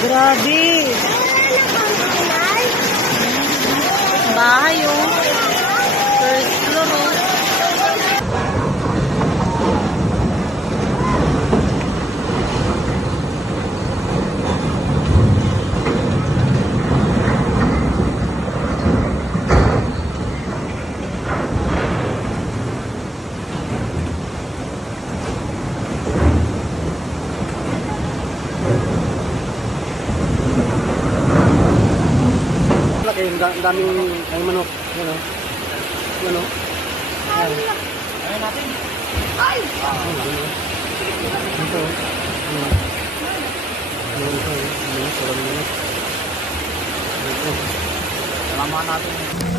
Grabe. Bahay oh. First floor oh. Ang daming ay manok. Yan o. Yan o. Ayan natin. Ay! Ito. Ito. Salamat natin.